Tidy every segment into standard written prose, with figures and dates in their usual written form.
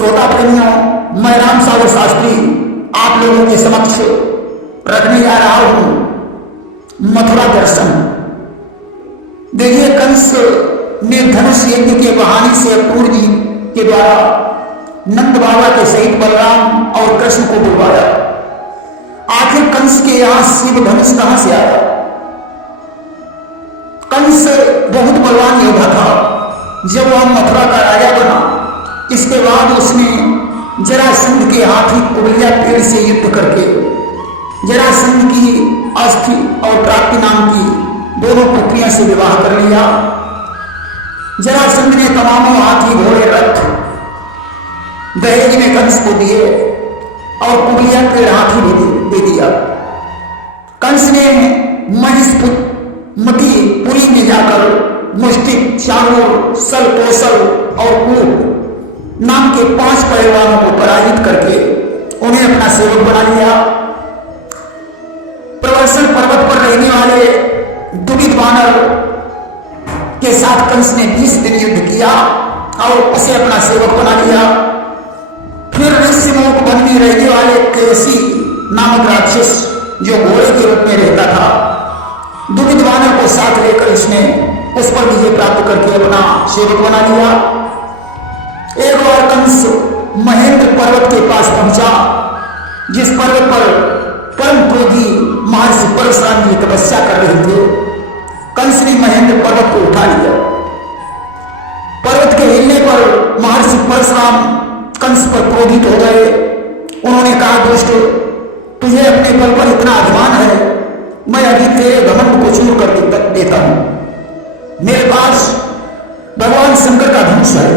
श्रोता प्रेमियों, मैं राम सागर शास्त्री आप लोगों के समक्ष रखने जा रहा हूं मथुरा दर्शन। देखिए, कंस ने धनुष यज्ञ के बहाने से अक्रूर जी के द्वारा नंद बाबा के सहित बलराम और कृष्ण को बुलवाया। आखिर कंस के यहां शिव धनुष कहां से आया? कंस बहुत बलवान योद्धा था। जब वह मथुरा का राजा बना, इसके बाद उसने जरासंध के हाथी कुबलिया पेड़ से युद्ध करके जरासंध की अस्थि और प्राप्ति नाम की दोनों पुत्रियों से विवाह कर लिया। जरासंध ने तमामों हाथी घोड़े रथ दहेज में कंस को दिए और कुबलिया पेड़ हाथी भी दे दिया। कंस ने महिषमती पुरी में जाकर मुष्टिक, चाणूर, सल, कौशल और कूप नाम के 5 पहलवानों को पराजित करके उन्हें अपना सेवक बना लिया। प्रवर्षण पर्वत पर रहने वाले दुविध वानर के साथ कंस ने 20 दिन युद्ध किया और उसे अपना सेवक बना लिया। फिर ऋषिमुख वन में रहने वाले केसी नामक राक्षस, जो घोड़े के रूप में रहता था, दुविध वानर को साथ लेकर इसने उस पर विजय प्राप्त करके अपना सेवक बना लिया। एक बार कंस महेंद्र पर्वत के पास पहुंचा, जिस पर्वत पर परम क्रोधी महर्षि परशुराम जी तपस्या कर रहे थे। कंस ने महेंद्र पर्वत को उठा लिया। पर्वत के हिलने पर महर्षि परशुराम कंस पर क्रोधित हो गए। उन्होंने कहा, दुष्ट, तुझे अपने बल पर इतना अभिमान है, मैं अभी तेरे घमंड को चूर कर देता हूं। मेरे पास भगवान शंकर का धनुष है,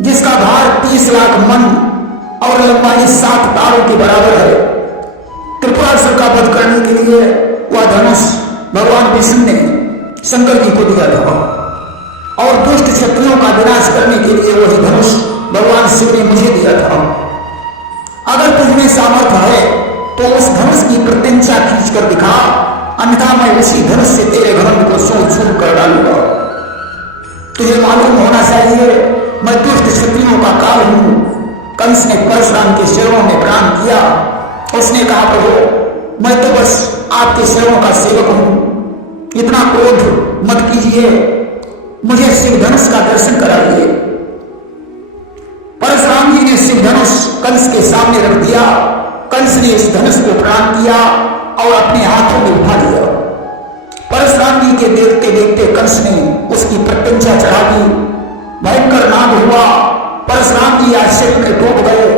जिसका भार 30 लाख मन और लंबाई 7 तारों के बराबर है। त्रिपुरासुर का वध करने के लिए वह धनुष भगवान विष्णु ने शंकर जी को दिया था और दुष्ट क्षत्रियों का विनाश करने के लिए वही धनुष भगवान शिव ने मुझे दिया था। अगर तुझमें सामर्थ्य है तो उस धनुष की प्रत्यंचा खींच कर दिखा, अन्यथा मैं उसी धनुष से तेरे घमंड को सूर कर डालूंगा। तुझे मालूम होना चाहिए, मैं दुष्ट क्षत्रियों का काल हूं। कंस ने परशुराम के चरणों में प्रणाम किया। उसने कहा, प्रभु, मैं तो बस आपके चरणों का सेवक हूं, इतना क्रोध मत कीजिए, मुझे शिव धनुष का दर्शन कराइए। परशुराम जी ने शिव धनुष कंस के सामने रख दिया। कंस ने इस धनुष को प्रणाम किया और अपने हाथों में उठा लिया। परशुराम जी के देखते देखते कंस ने उसकी प्रत्यंचा चढ़ा दी। भयंकर नाद हुआ। परशुराम जी आश्चर्य में डूब गए।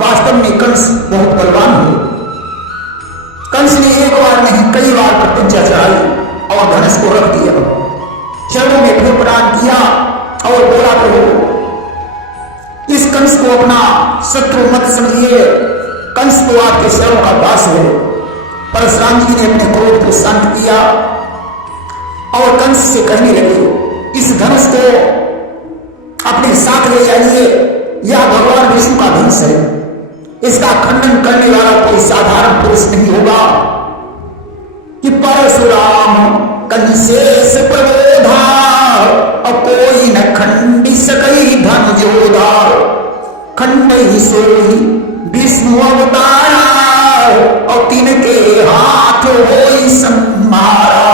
वास्तव में कंस बहुत बलवान हुए। कंस ने एक बार नहीं, कई बार प्रत्यंचा चढ़ाई और धनुष को रख दिया। चरणों में फिर प्रणाम किया और बोला, प्रभु, इस कंस को अपना शत्रु मत समझिए, कंस को आपके चरणों का दास है। परशुराम जी ने अपने क्रोध को शांत किया और कंस से कहने लगे, इस धनुष को अपने साथ ले जाइए, यह भगवान विष्णु का धनुष है। इसका खंडन करने वाला कोई साधारण पुरुष नहीं होगा। कि परशुराम कंसेश प्रबोधा, और कोई न खंडी सकई धन जोधा। खंड ही सोई विष्णु अवतारा, और तिनके हाथ होई संहारा।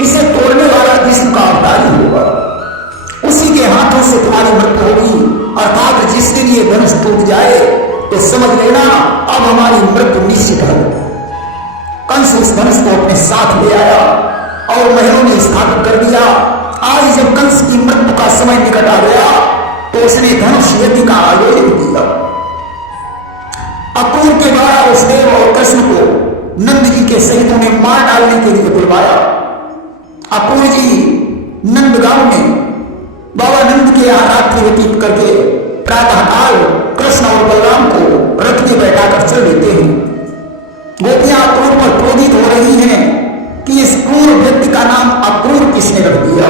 इसे तोड़ने वाला विष्णु का अवतार ही होगा। उसी के हाथों से तुम्हारी मृत्यु होगी। अर्थात जिसके लिए धनुष टूट जाए तो समझ लेना अब हमारी मृत्यु निश्चित है। कंस उस धनुष को अपने साथ ले आया और महलों में स्थापित कर दिया। आज जब कंस की मृत्यु का समय निकट आ गया तो उसने धनुष यज्ञ का आयोजन किया। अक्रूर के द्वारा उस देव और कृष्ण को नंद जी के सहित उन्हें मार डालने के लिए बुलवाया। अक्रूर जी नंदगांव में बाबा नंद के यहाँ रात्रि व्यतीत करके प्रातःकाल कृष्ण और बलराम को रथ में बैठाकर चल देते हैं। गोपियां अक्रूर पर क्रोधित हो रही हैं कि इस क्रूर व्यक्ति का नाम अक्रूर किसने रख दिया।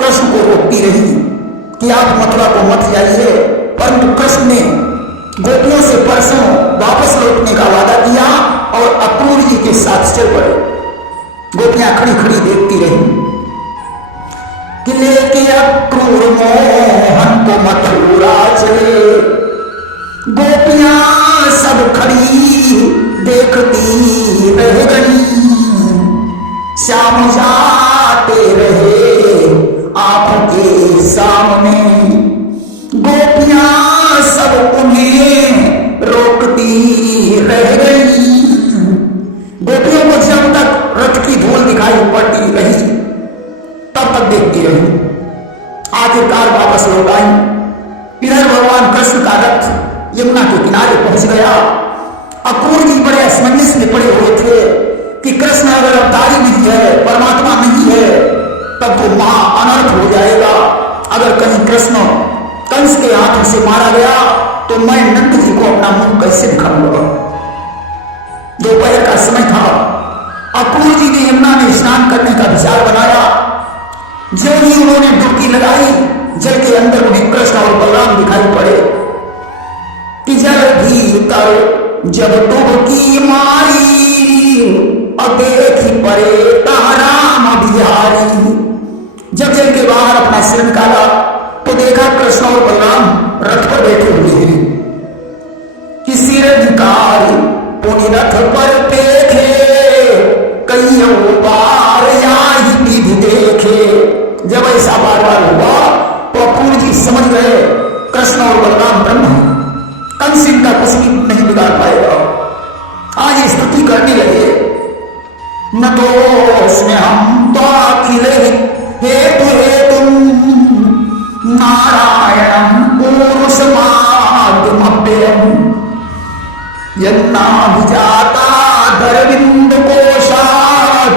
कृष्ण को रोकती रही कि आप मथुरा को मत जाइए, परंतु कृष्ण ने गोपियों से परसों वापस लौटने का वादा किया और अक्रूर जी के साथ चल पड़े। गोपियां खड़ी खड़ी देखती रही कि लेके अक्रूर मोहन को मथुरा रे। गोपियां सब खड़ी देखती रह गई, श्याम जाते रहे आपके सामने। गोपियां सब उन्हें रोकती रह गई। गोपियों को जब तक रथ की धूल दिखाई पड़ती रही तब तक देखती रही। आखिरकार वापस लौट आई। इधर भगवान कृष्ण का रथ यमुना के किनारे पहुंच गया। अक्रूर जी बड़े असमंजस में पड़े हुए थे कि कृष्ण अगर अवतारी नहीं है, परमात्मा नहीं है, तब तो महा अनर्थ हो जाएगा। अगर कहीं कृष्ण कंस के हाथों से मारा गया तो मैं नंद जी को अपना मुंह कैसे दिखाऊंगा। दोपहर का समय था। अक्रूर जी ने यमुना में स्नान करने का विचार बनाया। जो ही उन्होंने डुबकी लगाई, जल के अंदर उन्हें कृष्ण और बलराम दिखाई पड़े कि जल भीतर जब डुबकी मारी और देखी पड़े राम बिहारी। जब जल के बाहर अपना सिर निकाला तो देखा कृष्ण और बलराम रथ पर बैठे हुए हैं। कि सिर निकाल पुनि रथ पर देखे, कईयों बार यही विधि देखे। जब ऐसा बार बार हुआ तो अक्रूर जी समझ गए कृष्ण और बलराम ब्रह्म हैं, कंस इनका कुछ भी नहीं बिगाड़ पाएगा। आज स्तुति करने लगे। न तो उसमें हम तो अखिल हेतु हेतु नारायणम पुरुष माध्यम यन्नाभिजाता दरविंद कोशाद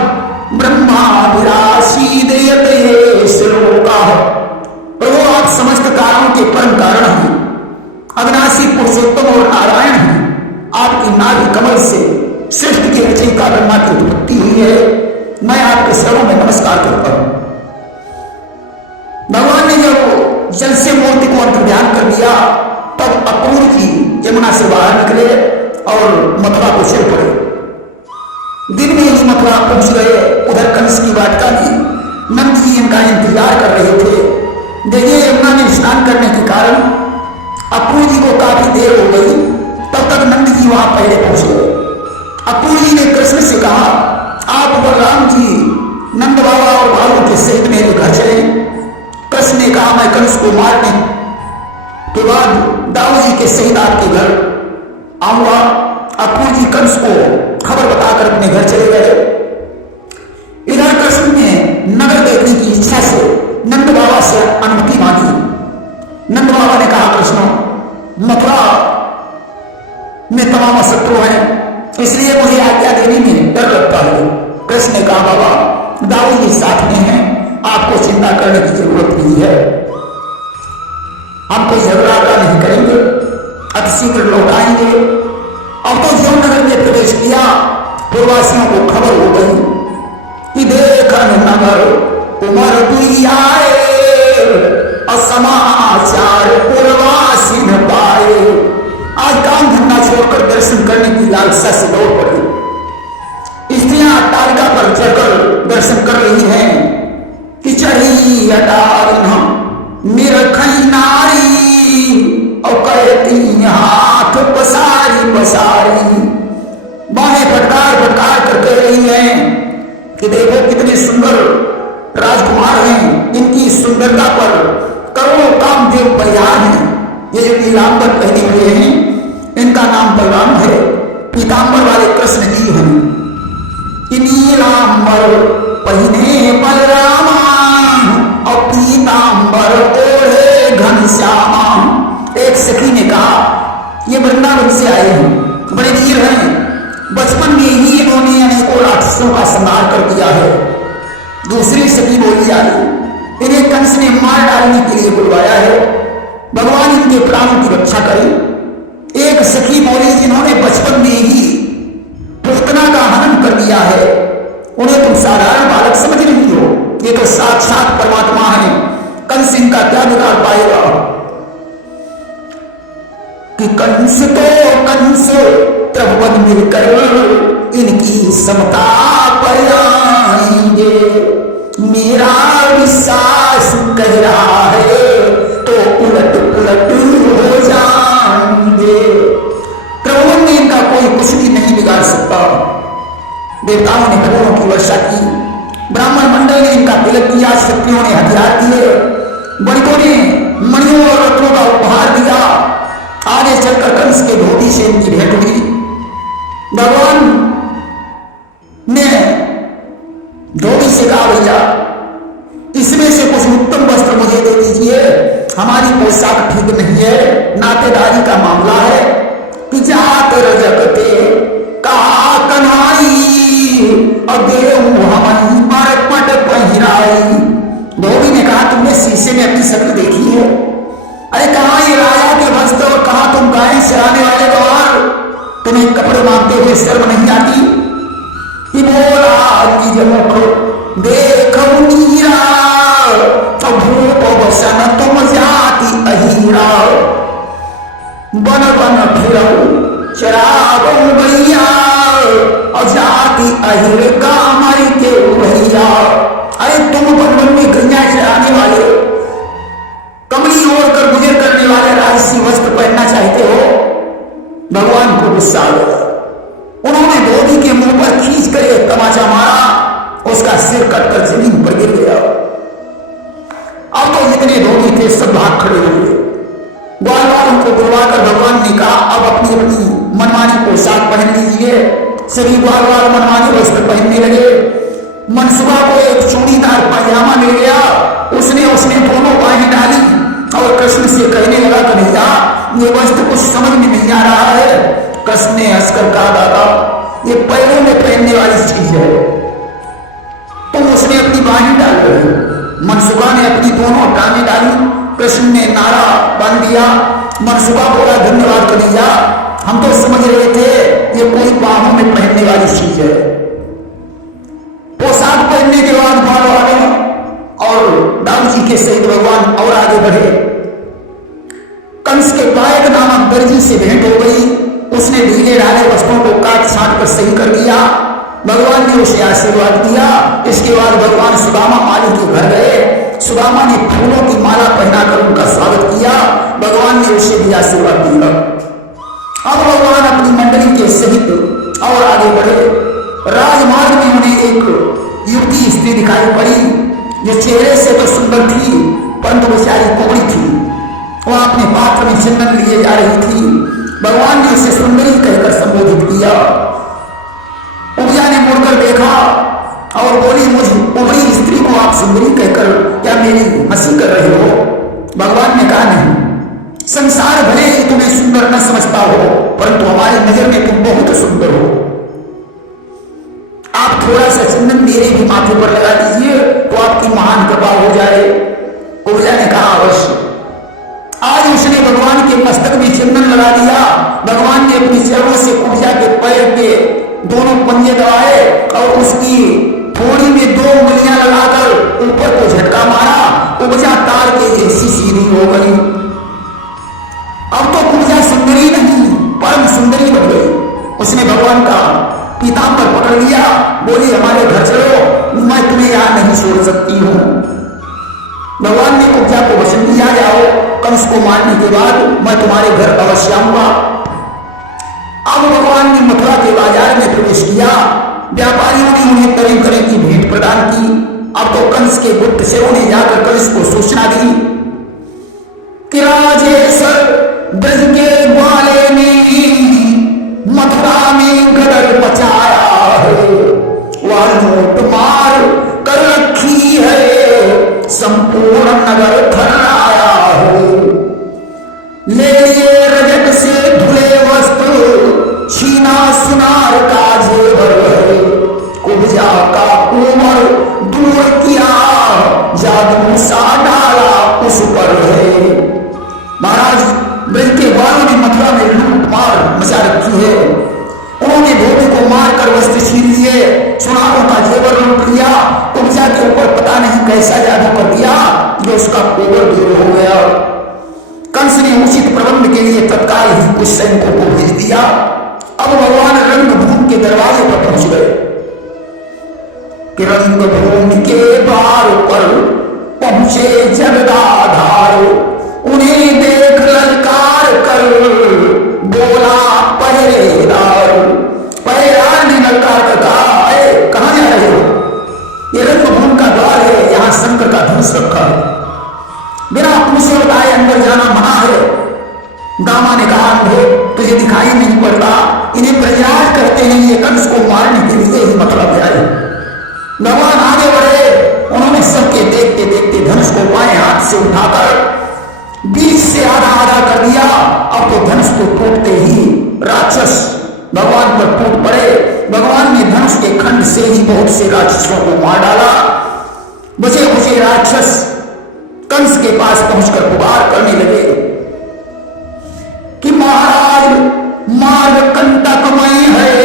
ब्रह्माभिरासीदयते श्लोका। प्रभु आप समस्त कारणों के परम कारण हैं, अविनाशी पुरुषोत्तम और नारायण हैं। आपकी नाभि कमल से सृष्टि के रचयिता ब्रह्मा की उत्पत्ति हुई है। मैं आपके शरणों में नमस्कार करता हूं। भगवान ने जब जल से मूर्ति को अंतर्ध्यान कर दिया तब अक्रूर जी यमुना से बाहर निकले और मथुरा को चल पड़े। दिन में ही मथुरा पहुंच गए। उधर कंस की वाटिका में नंद जी इनका इंतजार कर रहे थे। देखिए यमुना में स्नान करने के कारण अक्रूर जी को काफी देर हो गई। तब तक नंद जी वहां पहले पहुंच गए। अक्रूर जी ने कृष्ण से कहा, आप बलराम जी नंद बाबा और भालू के सहित मेरे घर चले। कृष्ण ने कहा, मैं कंस को मारने के बाद दाऊ जी के सहित आपके घर आऊंगा। अक्रूर जी कंस को खबर बताकर अपने घर चले गए। इधर कृष्ण ने नगर देखने की इच्छा से नंद बाबा से अनुमति मांगी। नंद बाबा ने कहा, कृष्ण मथुरा में तमाम शत्रु हैं, इसलिए मुझे आज्ञा देने में डर लगता है। कृष्ण ने कहा, बाबा दाऊ जी साथ में हैं, आपको चिंता करने की जरूरत नहीं है। हम कोई झगड़ा नहीं करेंगे, अतिशीघ्र लौट आएंगे। अब तो जो नगर में प्रवेश किया, पूर्वासियों को खबर हो गई कि देखन नगर उमर दुई आए, असमाचार पूर्वासी न पाए। आज काम धंधा छोड़कर दर्शन करने की लालसा से दौड़ पड़ी। स्त्रियां अट्टालिका पर चढ़कर दर्शन कर रही हैं कि चढ़ी अटारिन निरखई नारी और कहती हाथ पसारी पसारी। बाहें फटकार फटकार कर कह रही हैं कि देखो कितने सुंदर राजकुमार हैं, इनकी सुंदरता पर करोड़ों कामदेव बलिहार हैं। ये जो नीलांबर पहने हुए हैं इनका नाम बलराम है, पीतांबर वाले कृष्ण जी हैं। नीलांबर पहिने बलरामा और पीतांबर ओढ़े घनश्यामा। एक सखी ने कहा, ये वृंदावन से आए हैं, बड़े वीर हैं, बचपन में ही इन्होंने अनेकों राक्षसों का संहार कर दिया है। दूसरी सखी बोली आई, इन्हें कंस ने मार डालने के लिए बुलवाया है, भगवान इनके प्राणों की रक्षा करे। एक सखी बोली, जिन्होंने बचपन में ही पुतना का हनन कर दिया है, उन्हें तुम साधारण बालक समझ रही हो, ये तो साक्षात परमात्मा है, कंस इनका क्या बिगाड़ पाएगा। कि कंस तो कंस त्रिभुवन मिलकर इनकी समता पाएंगे। मेरा विश्वास कह रहा है तो उलट पुलट देवताओं ने फूलों की वर्षा की, ब्राह्मण मंडल ने इनका तिलक किया, क्षत्रियों ने हथियार दिए, वणिकों ने मणियों और रत्नों का उपहार दिया। आगे चलकर कंस के धोबी से इनकी भेंट हुई। भगवान ने धोबी से कहा, भैया इसमें से कुछ उत्तम वस्त्र मुझे दे दीजिए, हमारी पोशाक ठीक नहीं है, नातेदारी का मामला है। कि जात रजकते कहा कन्हाई और देव हमारी मरकमट पहिराई। धोबी ने कहा, तुमने शीशे में अपनी शक्ल देखी है? अरे कहा ये राजा के वस्त्र और कहा तुम गाय चराने वाले गवार, तुम्हें कपड़े मांगते हुए शर्म नहीं आती? कि बोला निज मुख देखो नीरा, भूप वसन तुम जाति अहीरा। बन बन फिरऊ चराबो भैया, और जाति अहिर का मर के भैया। अरे तुम वन वन में गैया चराने वाले, कमली ओढ़ कर गुजर करने वाले राजसी वस्त्र पहनना चाहते हो? भगवान को गुस्सा आ गया। उन्होंने धोबी के मुंह पर खींच कर एक तमाचा मारा, उसका सिर कटकर जमीन पर गिर गया। अब तो जितने धोबी थे सब भाग खड़े हुए। ग्वाल वालों को बुलवाकर भगवान ने कहा, अब अपनी अपनी मनमानी पोशाक पहन लीजिए। सभी ग्वाल वाल मनमानी वस्त्र पहनने लगे। मनसुबा को एक चूड़ीदार पायजामा मिल गया, उसने दोनों बाहें डाली और कृष्ण से कहने लगा, कन्हैया ये वस्त्र कुछ समझ में नहीं आ रहा है। कृष्ण ने हंसकर कहा, दादा ये पैरों में पहनने वाली चीज है, तुम उसने अपनी बाहें डाल रहे। मनसुबा ने अपनी दोनों टांगें डाली, कृष्ण ने नारा बांध दिया। मनसुबा बोला, धन्यवाद कन्हैया, हम तो समझ रहे थे ये कोई बाहों में पहनने वाली चीज है। पोशाक पहनने के बाद बाल वालों और दाऊ जी के सहित भगवान और आगे बढ़े। कंस के पायक नामक दर्जी से भेंट हो गई, उसने ढीले ढाले वस्त्रों को काट छाट कर सही कर दिया। भगवान ने उसे आशीर्वाद दिया। इसके बाद भगवान सुदामा माली के घर गए। सुदामा ने फूलों की माला पहनाकर उनका स्वागत किया। भगवान ने उसे भी आशीर्वाद दिया। अब भगवान अपनी मंडली के सहित और आगे बढ़े। राजमार्ग में उन्हें एक युवती स्त्री दिखाई पड़ी, जो चेहरे से तो सुंदर थी परंतु बेचारी कोमड़ी थी। वह अपने पात्र में चंदन लिए जा रही थी। भगवान ने उसे सुंदरी कहकर संबोधित किया। उपजा ने मुड़कर देखा और बोली, मुझ कोमड़ी स्त्री को आप सुंदरी कहकर क्या मेरी हंसी कर रहे हो? भगवान ने कहा, नहीं, संसार भले ही तुम्हें सुंदर न समझता हो परंतु हमारी नजर में तुम बहुत सुंदर हो। आप थोड़ा सा चंदन मेरे भी माथे पर लगा दीजिए तो आपकी महान कृपा हो जाए। उपजा ने कहा, अवश्य। आज उसने भगवान के मस्तक में चंदन लगा दिया। भगवान ने अपनी चरणों से उपजा के पैर के दोनों पंजे दबाए और उसकी थोड़ी में 2 उंगलियां लगाकर ऊपर को झटका मारा। उपजा तार के जैसी सीधी हो गई। अब तो उपजा सुंदरी नहीं परम सुंदरी बन गई। उसने भगवान का पीतांबर पकड़ लिया, बोली, हमारे घर चलो, मैं तुम्हें यहां नहीं छोड़ सकती हूं। भगवान ने उपजा को वचन दिया, जाओ, कंस को मारने के बाद मैं तुम्हारे घर अवश्य आऊंगा। अब भगवान ने मथुरा के बाजार में प्रवेश किया। व्यापारियों ने उन्हें तरह तरह की भेंट प्रदान की। अब तो कंस के गुप्तचरों ने जाकर कंस को सूचना दी कि राजेश्वर ब्रज के ग्वाले ने मथुरा में गदर मचाया है, वह लूट मार कर रखी है, संपूर्ण नगर थर्राया है। ले लिए रजत से धुले वस्त्र, छीना सुनार का जेवर है, कुब्जा का उमर दूर किया, जादू सा डाला उस पर है। महाराज ब्रज के ग्वालों ने मथुरा में लूट मार मचा रखी है। उन्होंने धोबी को मारकर वस्त्र छीन लिए, सुनारों का जेवर लूट लिया। कुब्जा के ऊपर पता नहीं कैसा जादू कर दिया जो उसका कोबर दूर हो गया। कंस ने उचित प्रबंध के लिए तत्काल ही कुछ सैनिकों को भेज दिया। अब भगवान रंगभूमि के दरवाजे पर पहुंच गए कि रंगभूमि के द्वार पर पहुंचे जगदाधार। उन्हें देख ललकार कर बोला पहरेदार। पहरेदार ने ललकार कर कहा, धनुष रखा है, बिना पूछे बताए अंदर जाना मना है। दामा ने कहा अंधे तुझे दिखाई नहीं पड़ता, इन्हें प्रयास करते हैं, ये कंस को मारने के लिए ही मतलब है। भगवान आगे बढ़े, उन्होंने सबके देखते देखते धनुष को बाएं हाथ से उठाकर बीच से आधा आधा कर दिया। अब तो धनुष को टूटते ही राक्षस भगवान पर टूट पड़े। भगवान ने धनुष के खंड से ही बहुत से राक्षसों को मार डाला। बचे बचे राक्षस कंस के पास पहुंचकर पुकार करने लगे कि महाराज मार्ग कंटकमय है,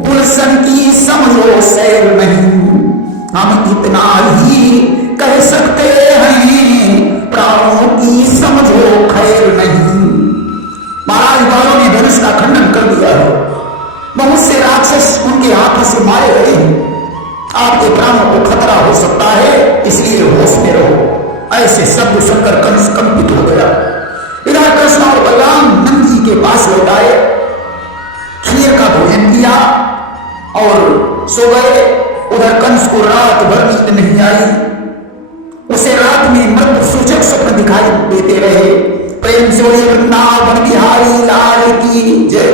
गुलशन की समझो सैर नहीं, हम इतना ही कह सकते हैं, प्राणों की समझो खैर नहीं। महाराज बालों ने धनुष का खंडन कर दिया है, बहुत से राक्षस उनके हाथों से मारे गए हैं, आपके प्राणों को खतरा हो सकता है, इसलिए होश में रहो। ऐसे शब्द सुनकर कंस कंपित हो गया। इधर कृष्ण और बलराम नंद जी के पास लौट आए, खीर का भोजन किया और सो गए। उधर कंस को रात भर नींद नहीं आई, उसे रात में मृत सूचक स्वप्न दिखाई देते रहे। प्रेम से वृंदावन बिहारी लाल की जय।